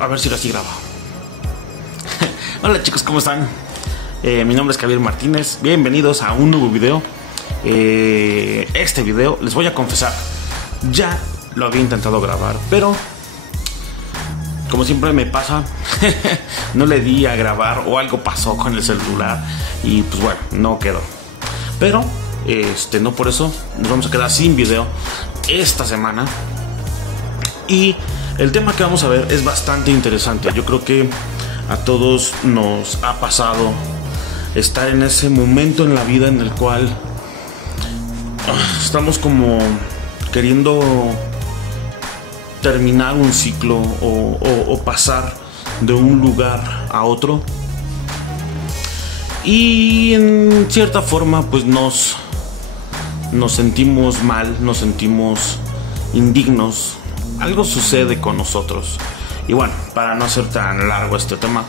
A ver si lo así grabo. Hola chicos, ¿cómo están? Mi nombre es Javier Martínez. Bienvenidos a un nuevo video. Este video, les voy a confesar, ya lo había intentado grabar, pero como siempre me pasa, no le di a grabar o algo pasó con el celular y pues bueno, no quedó. Pero no por eso nos vamos a quedar sin video esta semana. Y el tema que vamos a ver es bastante interesante. Yo creo que a todos nos ha pasado estar en ese momento en la vida en el cual estamos como queriendo terminar un ciclo o pasar de un lugar a otro, y en cierta forma pues nos sentimos mal, nos sentimos indignos. Algo sucede con nosotros. Y bueno, para no hacer tan largo este tema,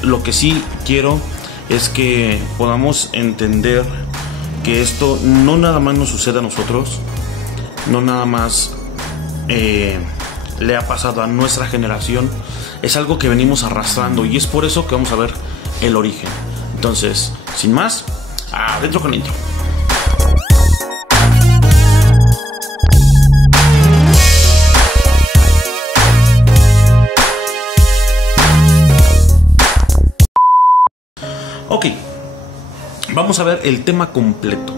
lo que sí quiero es que podamos entender que esto no nada más nos sucede a nosotros, no nada más le ha pasado a nuestra generación, es algo que venimos arrastrando, y es por eso que vamos a ver el origen. Entonces, sin más, adentro con el intro. Ok, vamos a ver el tema completo.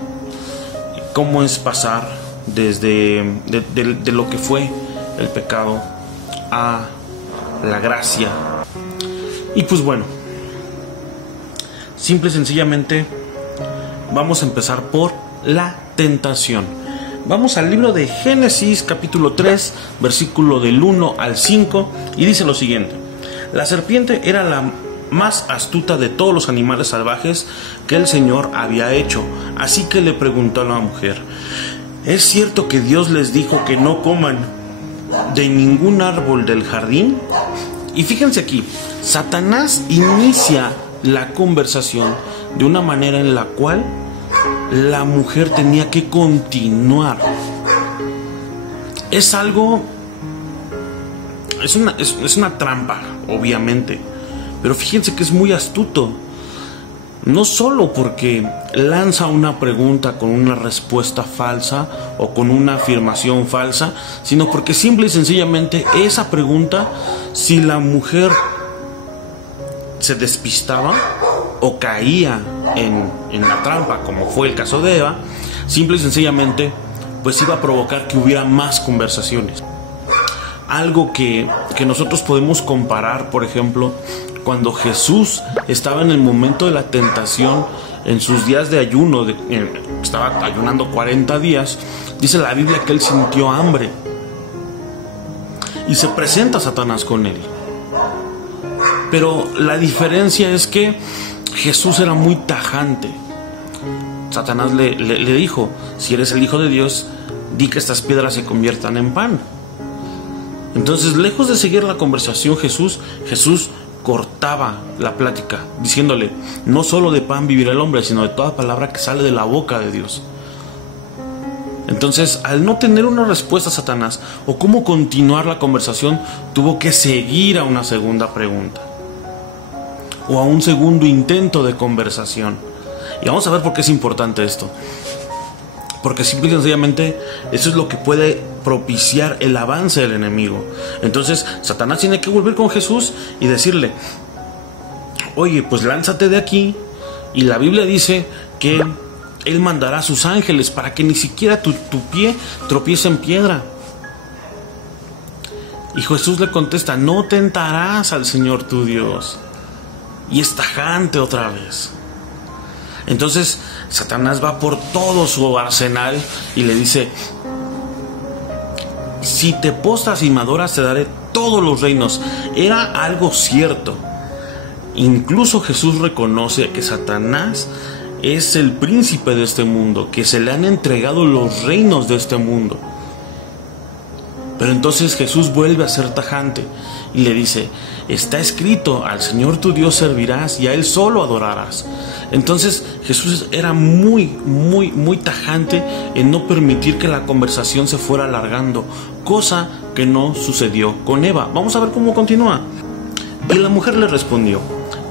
Cómo es pasar desde de lo que fue el pecado a la gracia. Y pues bueno, simple y sencillamente vamos a empezar por la tentación. Vamos al libro de Génesis capítulo 3, versículo del 1 al 5, y dice lo siguiente: la serpiente era la más astuta de todos los animales salvajes que el Señor había hecho, así que le preguntó a la mujer: ¿es cierto que Dios les dijo que no coman de ningún árbol del jardín? Y fíjense aquí, Satanás inicia la conversación de una manera en la cual la mujer tenía que continuar. Es algo, es una trampa, obviamente, pero fíjense que es muy astuto. No solo porque lanza una pregunta con una respuesta falsa o con una afirmación falsa, sino porque simple y sencillamente esa pregunta, si la mujer se despistaba o caía en la trampa, como fue el caso de Eva, simple y sencillamente pues iba a provocar que hubiera más conversaciones. Algo que nosotros podemos comparar, por ejemplo, cuando Jesús estaba en el momento de la tentación, en sus días de ayuno, estaba ayunando 40 días, dice la Biblia que él sintió hambre y se presenta Satanás con él. Pero la diferencia es que Jesús era muy tajante. Satanás le dijo: si eres el Hijo de Dios, di que estas piedras se conviertan en pan. Entonces, lejos de seguir la conversación, Jesús cortaba la plática, diciéndole: no solo de pan vivirá el hombre, sino de toda palabra que sale de la boca de Dios. Entonces, al no tener una respuesta a Satanás o cómo continuar la conversación, tuvo que seguir a una segunda pregunta o a un segundo intento de conversación. Y vamos a ver por qué es importante esto. Porque simple y sencillamente eso es lo que puede propiciar el avance del enemigo. Entonces Satanás tiene que volver con Jesús y decirle: oye, pues lánzate de aquí. Y la Biblia dice que Él mandará a sus ángeles para que ni siquiera tu pie tropiece en piedra. Y Jesús le contesta: no tentarás al Señor tu Dios. Y es tajante otra vez. Entonces Satanás va por todo su arsenal y le dice: si te postras y me adoras, te daré todos los reinos. Era algo cierto. Incluso Jesús reconoce que Satanás es el príncipe de este mundo, que se le han entregado los reinos de este mundo. Pero entonces Jesús vuelve a ser tajante y le dice: está escrito, al Señor tu Dios servirás y a Él solo adorarás. Entonces Jesús era muy tajante en no permitir que la conversación se fuera alargando, cosa que no sucedió con Eva. Vamos a ver cómo continúa. Y la mujer le respondió: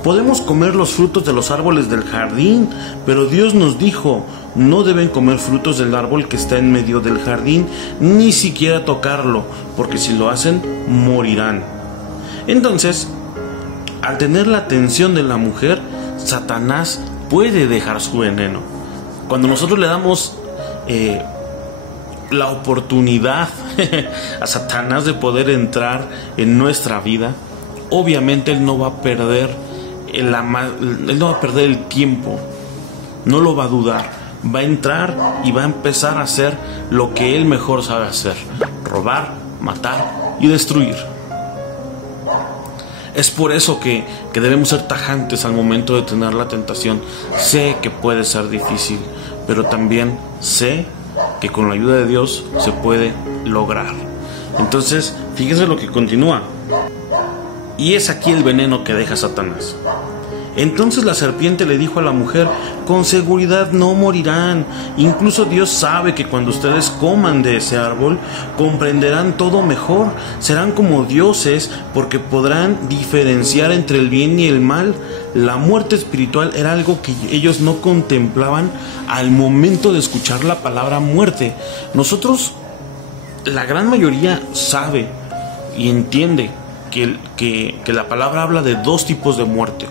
podemos comer los frutos de los árboles del jardín, pero Dios nos dijo: no deben comer frutos del árbol que está en medio del jardín, ni siquiera tocarlo, porque si lo hacen, morirán. Entonces, al tener la atención de la mujer, Satanás puede dejar su veneno. Cuando nosotros le damos la oportunidad a Satanás de poder entrar en nuestra vida, obviamente él no va a perder él no va a perder el tiempo, no lo va a dudar, va a entrar y va a empezar a hacer lo que él mejor sabe hacer: robar, matar y destruir. Es por eso que debemos ser tajantes al momento de tener la tentación. Sé que puede ser difícil, pero también sé que con la ayuda de Dios se puede lograr. Entonces, fíjense lo que continúa. Y es aquí el veneno que deja Satanás. Entonces la serpiente le dijo a la mujer: con seguridad no morirán. Incluso Dios sabe que cuando ustedes coman de ese árbol, comprenderán todo mejor. Serán como dioses, porque podrán diferenciar entre el bien y el mal. La muerte espiritual era algo que ellos no contemplaban al momento de escuchar la palabra muerte. Nosotros, la gran mayoría sabe y entiende que la palabra habla de dos tipos de muerte.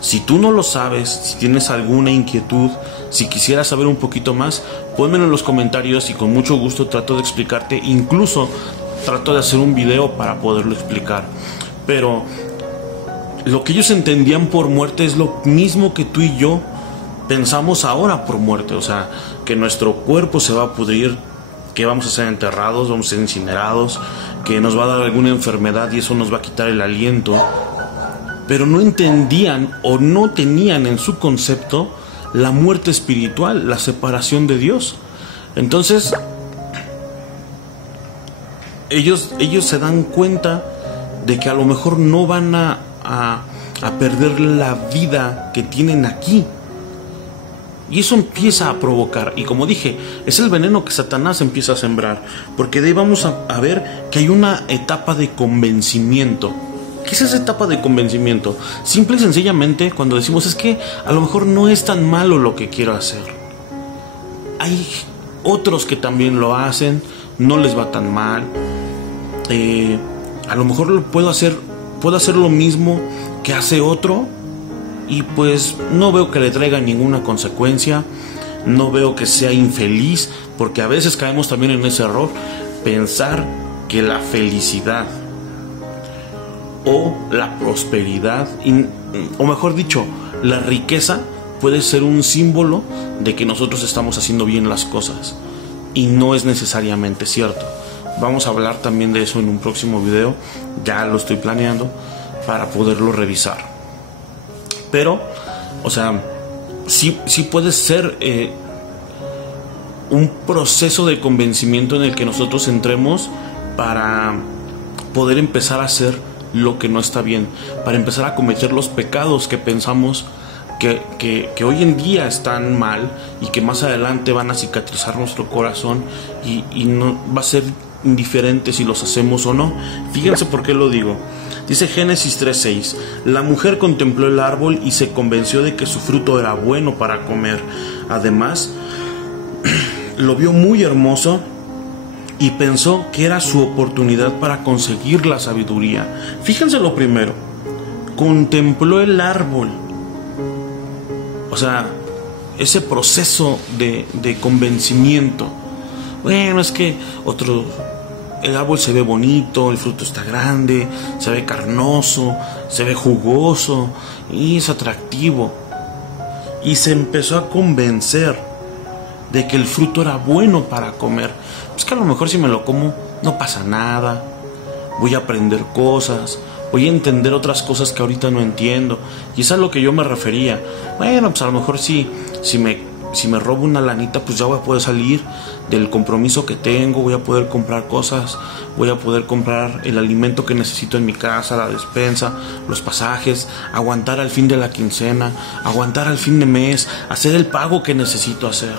Si tú no lo sabes, si tienes alguna inquietud, si quisieras saber un poquito más, pónmelo en los comentarios y con mucho gusto trato de explicarte. Incluso trato de hacer un video para poderlo explicar. Pero lo que ellos entendían por muerte es lo mismo que tú y yo pensamos ahora por muerte. O sea, que nuestro cuerpo se va a pudrir, que vamos a ser enterrados, vamos a ser incinerados, que nos va a dar alguna enfermedad y eso nos va a quitar el aliento. Pero no entendían o no tenían en su concepto la muerte espiritual, la separación de Dios. Entonces, ellos se dan cuenta de que a lo mejor no van a perder la vida que tienen aquí. Y eso empieza a provocar, y como dije, es el veneno que Satanás empieza a sembrar, porque de ahí vamos a ver que hay una etapa de convencimiento. ¿Qué es esa etapa de convencimiento? Simple y sencillamente cuando decimos: es que a lo mejor no es tan malo lo que quiero hacer. Hay otros que también lo hacen, no les va tan mal. A lo mejor puedo hacer lo mismo que hace otro y pues no veo que le traiga ninguna consecuencia, no veo que sea infeliz, porque a veces caemos también en ese error, pensar que la felicidad o la prosperidad, o mejor dicho, la riqueza puede ser un símbolo de que nosotros estamos haciendo bien las cosas, y no es necesariamente cierto. Vamos a hablar también de eso en un próximo video, ya lo estoy planeando para poderlo revisar. Pero, o sea, sí puede ser un proceso de convencimiento en el que nosotros entremos para poder empezar a hacer lo que no está bien, para empezar a cometer los pecados que pensamos que hoy en día están mal y que más adelante van a cicatrizar nuestro corazón y no va a ser indiferente si los hacemos o no. Fíjense por qué lo digo. Dice Génesis 3:6: la mujer contempló el árbol y se convenció de que su fruto era bueno para comer. Además, lo vio muy hermoso y pensó que era su oportunidad para conseguir la sabiduría. Fíjense lo primero: contempló el árbol. O sea, ese proceso de convencimiento. Bueno, es que el árbol se ve bonito, el fruto está grande, se ve carnoso, se ve jugoso y es atractivo. Y se empezó a convencer de que el fruto era bueno para comer. Pues que a lo mejor si me lo como no pasa nada, voy a aprender cosas, voy a entender otras cosas que ahorita no entiendo. Y es a lo que yo me refería. Bueno, pues a lo mejor si me robo una lanita, pues ya voy a poder salir del compromiso que tengo, voy a poder comprar cosas, voy a poder comprar el alimento que necesito en mi casa, la despensa, los pasajes, aguantar al fin de la quincena, aguantar al fin de mes, hacer el pago que necesito hacer,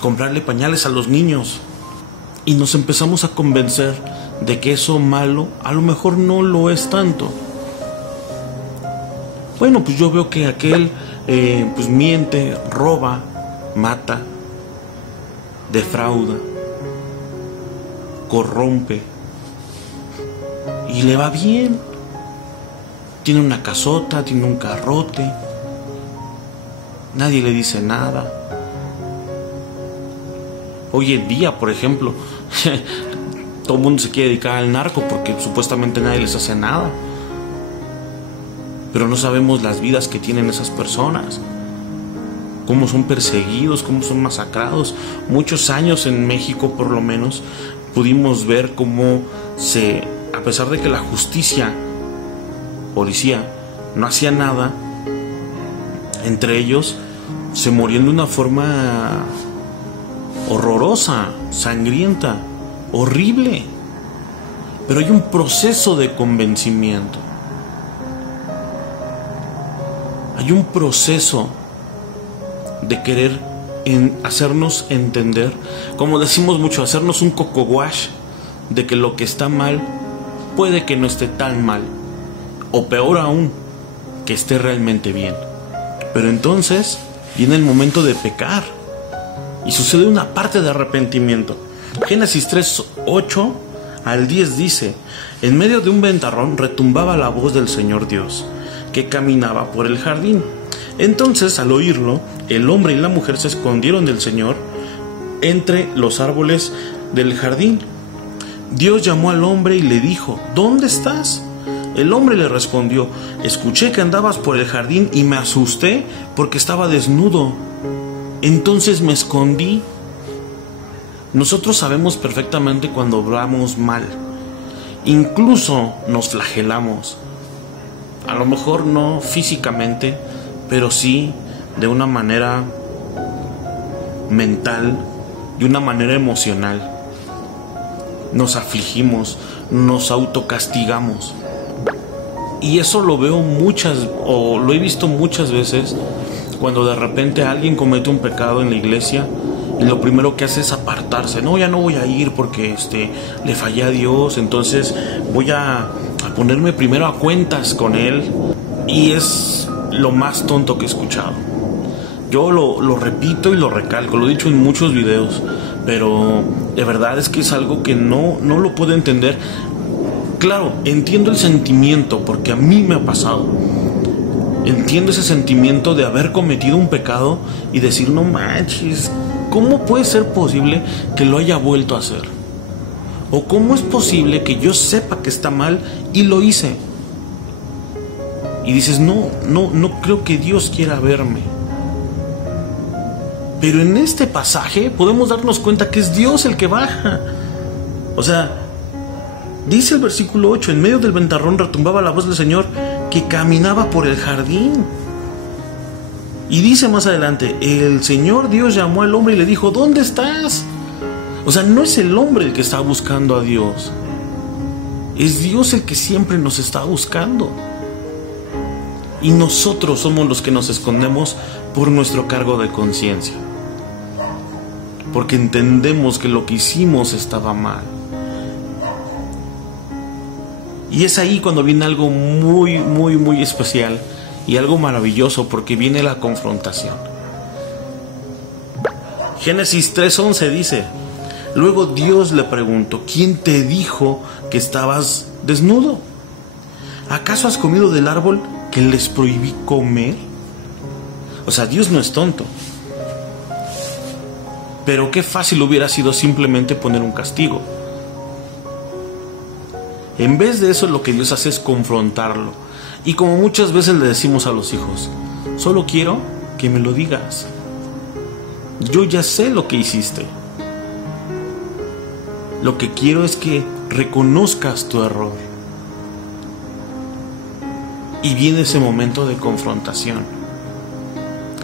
comprarle pañales a los niños. y nos empezamos a convencer de que eso malo a lo mejor no lo es tanto. Bueno, pues yo veo que aquel pues miente, roba, mata, defrauda, corrompe y le va bien. Tiene una casota, tiene un carrote, nadie le dice nada. Hoy en día, por ejemplo, todo el mundo se quiere dedicar al narco porque supuestamente nadie les hace nada. Pero no sabemos las vidas que tienen esas personas, cómo son perseguidos, cómo son masacrados. Muchos años en México, por lo menos, pudimos ver cómo a pesar de que la justicia, policía, no hacía nada, entre ellos se morían de una forma horrorosa, sangrienta, horrible. Pero hay un proceso de convencimiento. Hay un proceso de querer hacernos entender, como decimos mucho, hacernos un coco wash de que lo que está mal puede que no esté tan mal, o peor aún, que esté realmente bien. Pero entonces viene el momento de pecar y sucede una parte de arrepentimiento. Génesis 3, 8 al 10 dice: en medio de un ventarrón retumbaba la voz del Señor Dios, que caminaba por el jardín. Entonces, al oírlo, el hombre y la mujer se escondieron del Señor entre los árboles del jardín. Dios llamó al hombre y le dijo: ¿dónde estás? El hombre le respondió: escuché que andabas por el jardín y me asusté porque estaba desnudo. Entonces me escondí. Nosotros sabemos perfectamente cuando obramos mal. Incluso nos flagelamos. A lo mejor no físicamente, pero sí de una manera mental, de una manera emocional. Nos afligimos, nos autocastigamos. Y eso lo he visto muchas veces cuando de repente alguien comete un pecado en la iglesia y lo primero que hace es apartarse. No, ya no voy a ir porque le fallé a Dios, entonces voy a ponerme primero a cuentas con Él. Y es lo más tonto que he escuchado. Yo lo repito y lo recalco, lo he dicho en muchos videos, pero de verdad es que es algo que no lo puedo entender. Claro, entiendo el sentimiento porque a mí me ha pasado. Entiendo ese sentimiento de haber cometido un pecado y decir: no manches, ¿cómo puede ser posible que lo haya vuelto a hacer? ¿O cómo es posible que yo sepa que está mal y lo hice? Y dices: no creo que Dios quiera verme. Pero en este pasaje podemos darnos cuenta que es Dios el que baja. O sea, dice el versículo 8: en medio del ventarrón retumbaba la voz del Señor, que caminaba por el jardín. Y dice más adelante: el Señor Dios llamó al hombre y le dijo: ¿dónde estás? O sea, no es el hombre el que está buscando a Dios, es Dios el que siempre nos está buscando. Y nosotros somos los que nos escondemos por nuestro cargo de conciencia, porque entendemos que lo que hicimos estaba mal. Y es ahí cuando viene algo muy, muy, muy especial y algo maravilloso, porque viene la confrontación. Génesis 3:11 dice: luego Dios le preguntó: ¿quién te dijo que estabas desnudo? ¿Acaso has comido del árbol que les prohibí comer? O sea, Dios no es tonto. Pero qué fácil hubiera sido simplemente poner un castigo. En vez de eso, lo que Dios hace es confrontarlo. Y como muchas veces le decimos a los hijos: solo quiero que me lo digas. Yo ya sé lo que hiciste. Lo que quiero es que reconozcas tu error. Y viene ese momento de confrontación,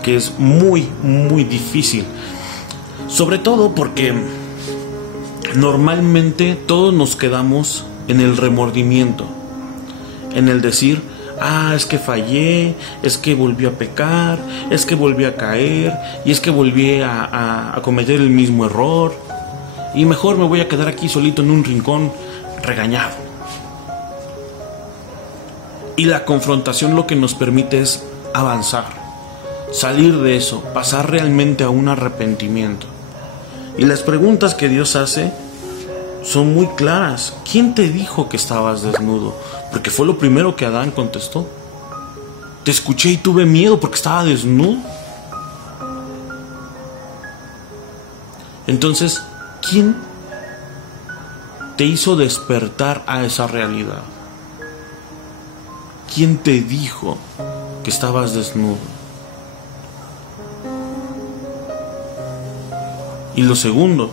que es muy, muy difícil. Sobre todo porque normalmente todos nos quedamos en el remordimiento, en el decir: es que fallé, es que volví a pecar, es que volví a caer, y es que volví a cometer el mismo error. y mejor me voy a quedar aquí solito en un rincón regañado. Y la confrontación lo que nos permite es avanzar, salir de eso, pasar realmente a un arrepentimiento. Y las preguntas que Dios hace son muy claras. ¿Quién te dijo que estabas desnudo? Porque fue lo primero que Adán contestó. Te escuché y tuve miedo porque estaba desnudo. Entonces, ¿quién te hizo despertar a esa realidad? ¿Quién te dijo que estabas desnudo? Y lo segundo,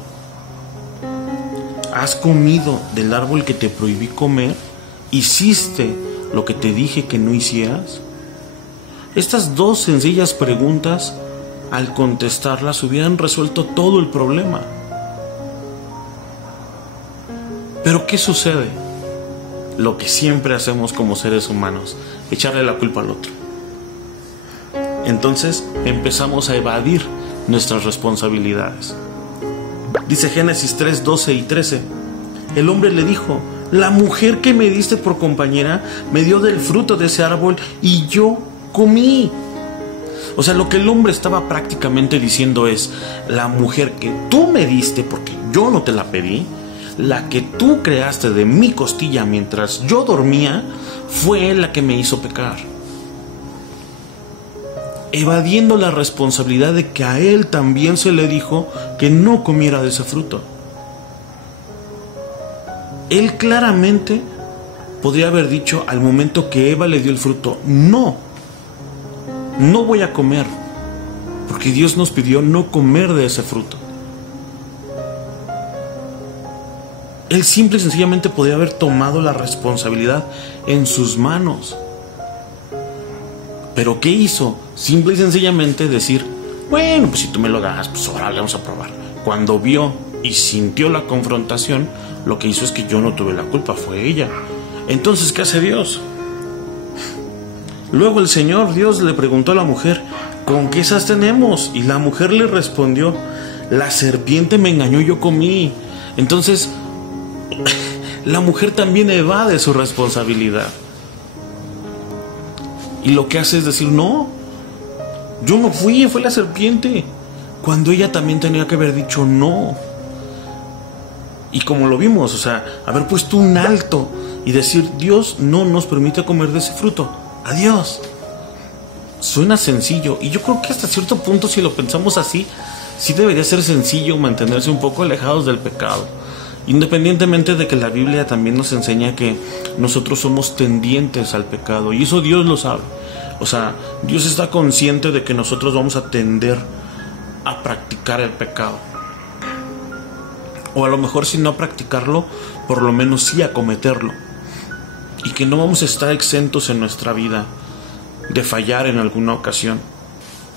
¿has comido del árbol que te prohibí comer? ¿Hiciste lo que te dije que no hicieras? Estas dos sencillas preguntas, al contestarlas, hubieran resuelto todo el problema. Pero ¿qué sucede? Lo que siempre hacemos como seres humanos, echarle la culpa al otro. Entonces empezamos a evadir nuestras responsabilidades. Dice Génesis 3, 12 y 13. El hombre le dijo: la mujer que me diste por compañera me dio del fruto de ese árbol y yo comí. O sea, lo que el hombre estaba prácticamente diciendo es: la mujer que tú me diste, porque yo no te la pedí, la que tú creaste de mi costilla mientras yo dormía, fue la que me hizo pecar. Evadiendo la responsabilidad de que a él también se le dijo que no comiera de ese fruto. Él claramente podría haber dicho al momento que Eva le dio el fruto: no voy a comer, porque Dios nos pidió no comer de ese fruto. Él simple y sencillamente podría haber tomado la responsabilidad en sus manos. ¿Pero qué hizo? Simple y sencillamente decir: bueno, pues si tú me lo das, pues ahora le vamos a probar. Cuando vio y sintió la confrontación, lo que hizo es que yo no tuve la culpa, fue ella. Entonces, ¿qué hace Dios? Luego el Señor Dios le preguntó a la mujer: ¿con qué esas tenemos? Y la mujer le respondió: la serpiente me engañó y yo comí. Entonces, la mujer también evade su responsabilidad. Y lo que hace es decir: no, yo no fui, fue la serpiente. Cuando ella también tenía que haber dicho no. Y como lo vimos, o sea, haber puesto un alto y decir: Dios no nos permite comer de ese fruto. Adiós. Suena sencillo, y yo creo que hasta cierto punto, si lo pensamos así, sí debería ser sencillo mantenerse un poco alejados del pecado. Independientemente de que la Biblia también nos enseña que nosotros somos tendientes al pecado, y eso Dios lo sabe. O sea, Dios está consciente de que nosotros vamos a tender a practicar el pecado. O a lo mejor, si no a practicarlo, por lo menos sí a cometerlo. Y que no vamos a estar exentos en nuestra vida de fallar en alguna ocasión.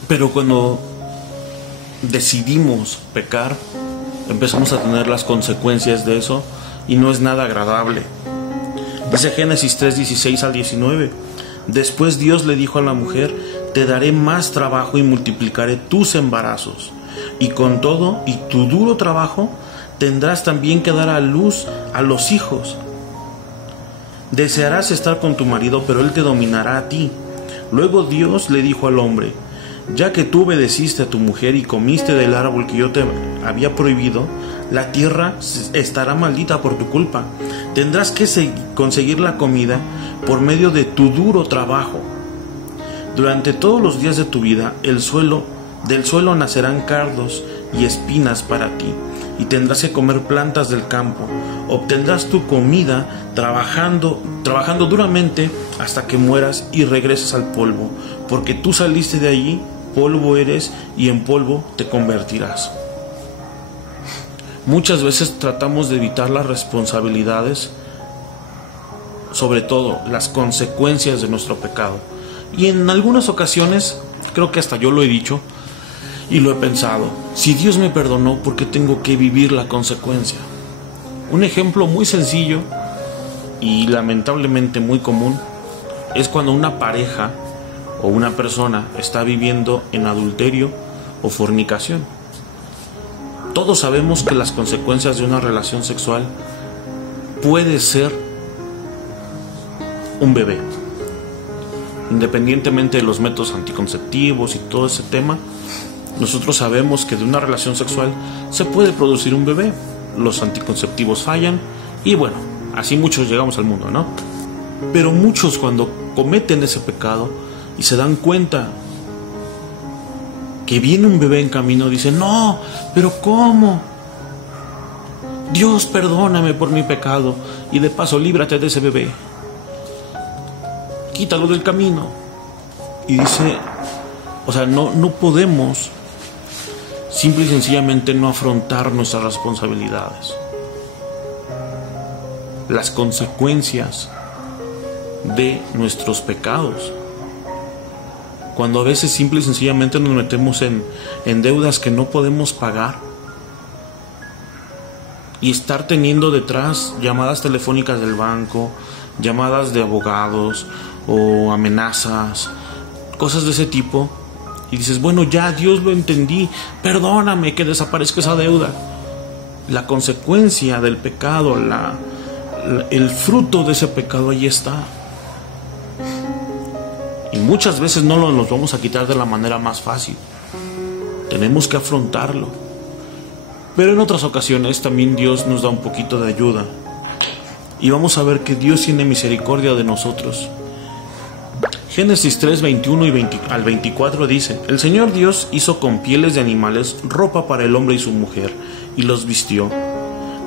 Pero cuando decidimos pecar, empezamos a tener las consecuencias de eso, y no es nada agradable. Dice Génesis 3, 16 al 19. Después Dios le dijo a la mujer: te daré más trabajo y multiplicaré tus embarazos, y con todo y tu duro trabajo tendrás también que dar a luz a los hijos. Desearás estar con tu marido, pero él te dominará a ti. Luego Dios le dijo al hombre: ya que tú obedeciste a tu mujer y comiste del árbol que yo te había prohibido, la tierra estará maldita por tu culpa. Tendrás que conseguir la comida por medio de tu duro trabajo. Durante todos los días de tu vida, del suelo nacerán cardos y espinas para ti, y tendrás que comer plantas del campo. Obtendrás tu comida trabajando duramente hasta que mueras y regreses al polvo, porque tú saliste de allí, polvo eres y en polvo te convertirás. Muchas veces tratamos de evitar las responsabilidades, sobre todo las consecuencias de nuestro pecado. Y en algunas ocasiones, creo que hasta yo lo he dicho y lo he pensado: si Dios me perdonó, ¿por qué tengo que vivir la consecuencia? Un ejemplo muy sencillo y lamentablemente muy común es cuando una pareja o una persona está viviendo en adulterio o fornicación. Todos sabemos que las consecuencias de una relación sexual puede ser un bebé. Independientemente de los métodos anticonceptivos y todo ese tema, nosotros sabemos que de una relación sexual se puede producir un bebé. Los anticonceptivos fallan y bueno, así muchos llegamos al mundo, ¿no? Pero muchos, cuando cometen ese pecado y se dan cuenta que viene un bebé en camino, dicen: no, pero ¿cómo? Dios, perdóname por mi pecado y de paso líbrate de ese bebé, quítalo del camino. Y dice, o sea, no podemos simple y sencillamente no afrontar nuestras responsabilidades, las consecuencias de nuestros pecados. Cuando a veces simple y sencillamente nos metemos en deudas que no podemos pagar, y estar teniendo detrás llamadas telefónicas del banco, llamadas de abogados o amenazas, cosas de ese tipo, y dices: bueno, ya, Dios, lo entendí, perdóname, que desaparezca esa deuda. La consecuencia del pecado, el fruto de ese pecado, ahí está. Y muchas veces no nos vamos a quitar de la manera más fácil. Tenemos que afrontarlo. Pero en otras ocasiones también Dios nos da un poquito de ayuda. Y vamos a ver que Dios tiene misericordia de nosotros. Génesis 3, 21 al 24 dice: el Señor Dios hizo con pieles de animales ropa para el hombre y su mujer, y los vistió.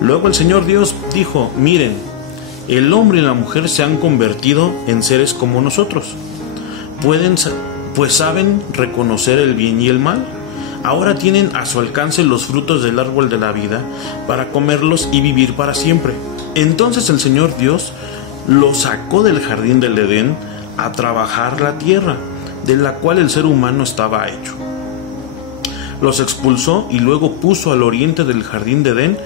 Luego el Señor Dios dijo: miren, el hombre y la mujer se han convertido en seres como nosotros. Pues saben reconocer el bien y el mal. Ahora tienen a su alcance los frutos del árbol de la vida para comerlos y vivir para siempre. Entonces el Señor Dios los sacó del jardín del Edén a trabajar la tierra, de la cual el ser humano estaba hecho. Los expulsó y luego puso al oriente del jardín de Edén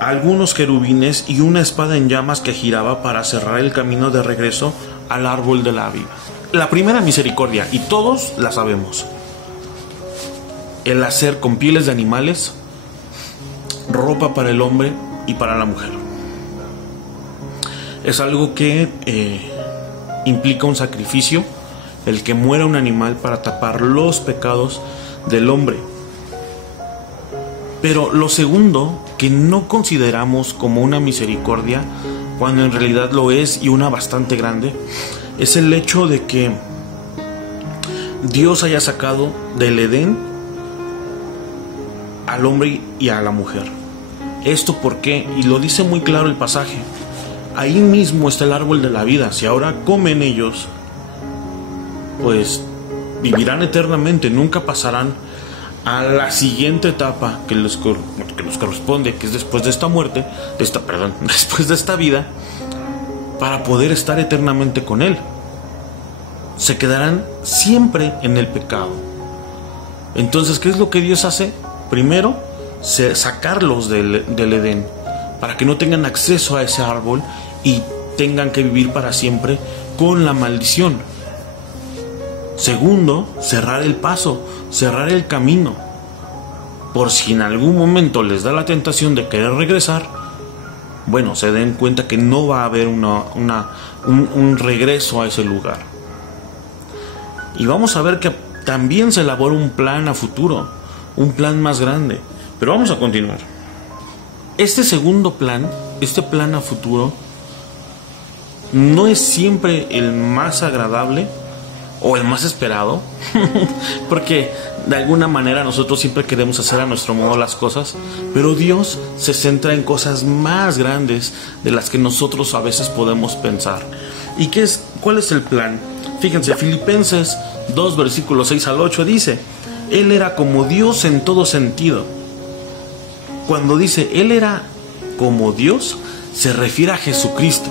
algunos querubines y una espada en llamas que giraba para cerrar el camino de regreso al árbol de la vida. La primera misericordia, y todos la sabemos: el hacer con pieles de animales ropa para el hombre y para la mujer. Es algo que implica un sacrificio, el que muera un animal para tapar los pecados del hombre. Pero lo segundo, que no consideramos como una misericordia, cuando en realidad lo es, y una bastante grande, es el hecho de que Dios haya sacado del Edén al hombre y a la mujer. ¿Esto por qué? Y lo dice muy claro el pasaje: ahí mismo está el árbol de la vida. Si ahora comen ellos, pues vivirán eternamente, nunca pasarán a la siguiente etapa que les corresponde, que es después de esta muerte, después de esta vida, para poder estar eternamente con Él. Se quedarán siempre en el pecado. Entonces, ¿qué es lo que Dios hace? Primero, sacarlos del Edén, para que no tengan acceso a ese árbol y tengan que vivir para siempre con la maldición. Segundo, cerrar el paso, cerrar el camino, por si en algún momento les da la tentación de querer regresar, bueno, se den cuenta que no va a haber un regreso a ese lugar. Y vamos a ver que también se elabora un plan a futuro, un plan más grande. Pero vamos a continuar. Este segundo plan, este plan a futuro, no es siempre el más agradable o el más esperado, porque de alguna manera nosotros siempre queremos hacer a nuestro modo las cosas, pero Dios se centra en cosas más grandes de las que nosotros a veces podemos pensar. ¿Y cuál es el plan? Fíjense, Filipenses 2, versículos 6 al 8 dice: Él era como Dios en todo sentido. Cuando dice Él era como Dios, se refiere a Jesucristo.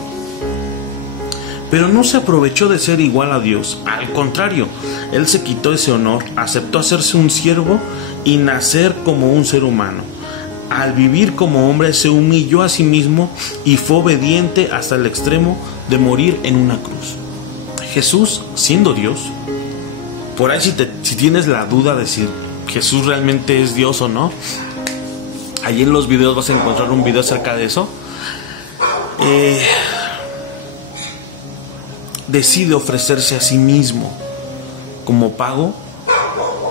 Pero no se aprovechó de ser igual a Dios. Al contrario, Él se quitó ese honor, aceptó hacerse un siervo y nacer como un ser humano. Al vivir como hombre, se humilló a sí mismo y fue obediente hasta el extremo de morir en una cruz. Jesús, siendo Dios, por ahí si tienes la duda de si Jesús realmente es Dios o no, Ahí en los videos vas a encontrar un video acerca de eso. Decide ofrecerse a sí mismo como pago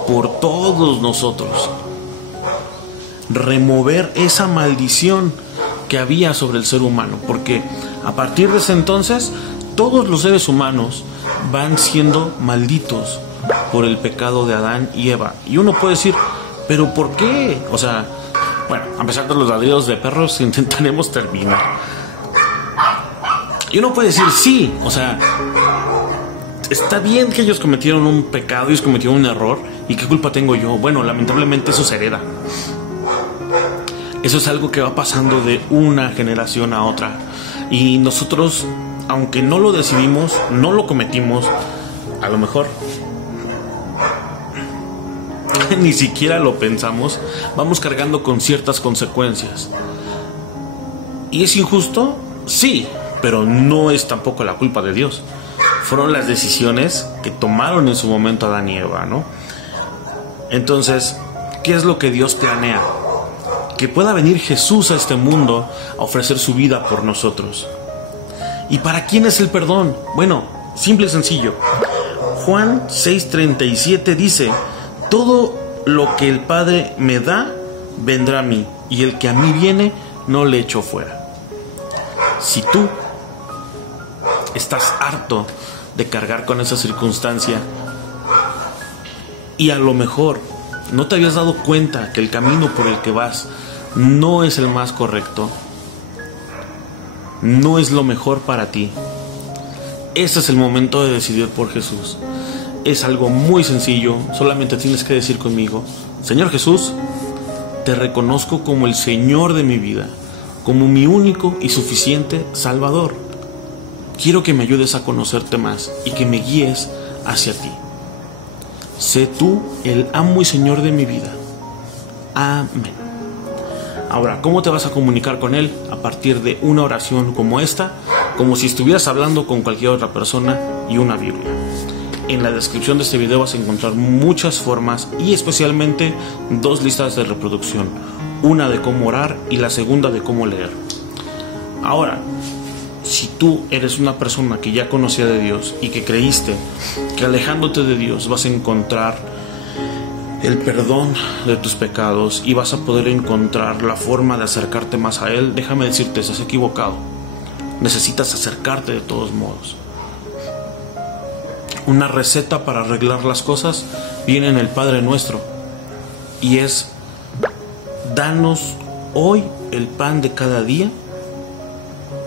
por todos nosotros. Remover esa maldición que había sobre el ser humano, porque a partir de ese entonces todos los seres humanos van siendo malditos por el pecado de Adán y Eva. Y uno puede decir, ¿pero por qué? O sea, bueno, a pesar de los ladridos de perros, intentaremos terminar. Y uno puede decir, sí, o sea, está bien que ellos cometieron un pecado, ellos cometieron un error, ¿y qué culpa tengo yo? Bueno, lamentablemente eso se hereda. Eso es algo que va pasando de una generación a otra. Y nosotros, aunque no lo decidimos, no lo cometimos, a lo mejor ni siquiera lo pensamos, vamos cargando con ciertas consecuencias. ¿Y es injusto? Sí, pero no es tampoco la culpa de Dios. Fueron las decisiones que tomaron en su momento Adán y Eva, ¿no? Entonces, ¿qué es lo que Dios planea? Que pueda venir Jesús a este mundo a ofrecer su vida por nosotros. ¿Y para quién es el perdón? Bueno, simple y sencillo. Juan 6:37 dice: todo lo que el Padre me da, vendrá a mí, y el que a mí viene, no le echo fuera. Si tú estás harto de cargar con esa circunstancia y a lo mejor no te habías dado cuenta que el camino por el que vas no es el más correcto, no es lo mejor para ti, ese es el momento de decidir por Jesús. Es algo muy sencillo, solamente tienes que decir conmigo: Señor Jesús, te reconozco como el Señor de mi vida, como mi único y suficiente Salvador. Quiero que me ayudes a conocerte más y que me guíes hacia ti. Sé tú el amo y Señor de mi vida. Amén. Ahora, ¿cómo te vas a comunicar con Él? A partir de una oración como esta, como si estuvieras hablando con cualquier otra persona, y una Biblia. En la descripción de este video vas a encontrar muchas formas y especialmente 2 listas de reproducción. Una de cómo orar y la segunda de cómo leer. Ahora, si tú eres una persona que ya conocía de Dios y que creíste que alejándote de Dios vas a encontrar el perdón de tus pecados y vas a poder encontrar la forma de acercarte más a Él, déjame decirte, estás equivocado. Necesitas acercarte de todos modos. Una receta para arreglar las cosas viene en el Padre Nuestro, y es: danos hoy el pan de cada día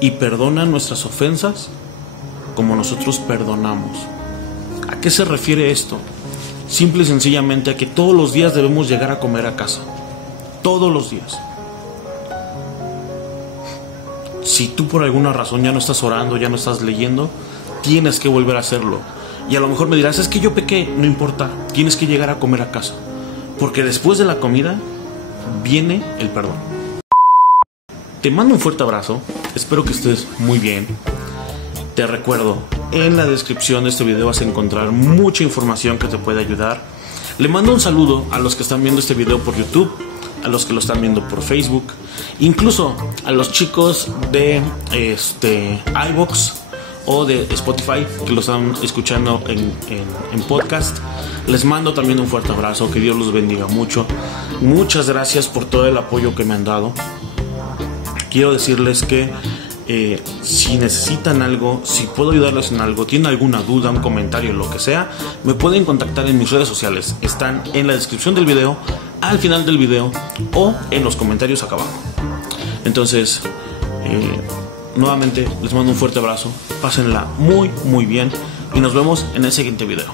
y perdona nuestras ofensas como nosotros perdonamos. ¿A qué se refiere esto? Simple y sencillamente a que todos los días debemos llegar a comer a casa. Todos los días. Si tú por alguna razón ya no estás orando, ya no estás leyendo, tienes que volver a hacerlo. Y a lo mejor me dirás: es que yo pequé. No importa, tienes que llegar a comer a casa, porque después de la comida viene el perdón. Te mando un fuerte abrazo, espero que estés muy bien. Te recuerdo, en la descripción de este video vas a encontrar mucha información que te puede ayudar. Le mando un saludo a los que están viendo este video por YouTube, a los que lo están viendo por Facebook, incluso a los chicos de iVoox o de Spotify que lo están escuchando en podcast. Les mando también un fuerte abrazo, que Dios los bendiga mucho. Muchas gracias por todo el apoyo que me han dado. Quiero decirles que si necesitan algo, si puedo ayudarles en algo, tienen alguna duda, un comentario, lo que sea, me pueden contactar en mis redes sociales. Están en la descripción del video, al final del video o en los comentarios acá abajo. Entonces, nuevamente les mando un fuerte abrazo, pásenla muy muy bien y nos vemos en el siguiente video.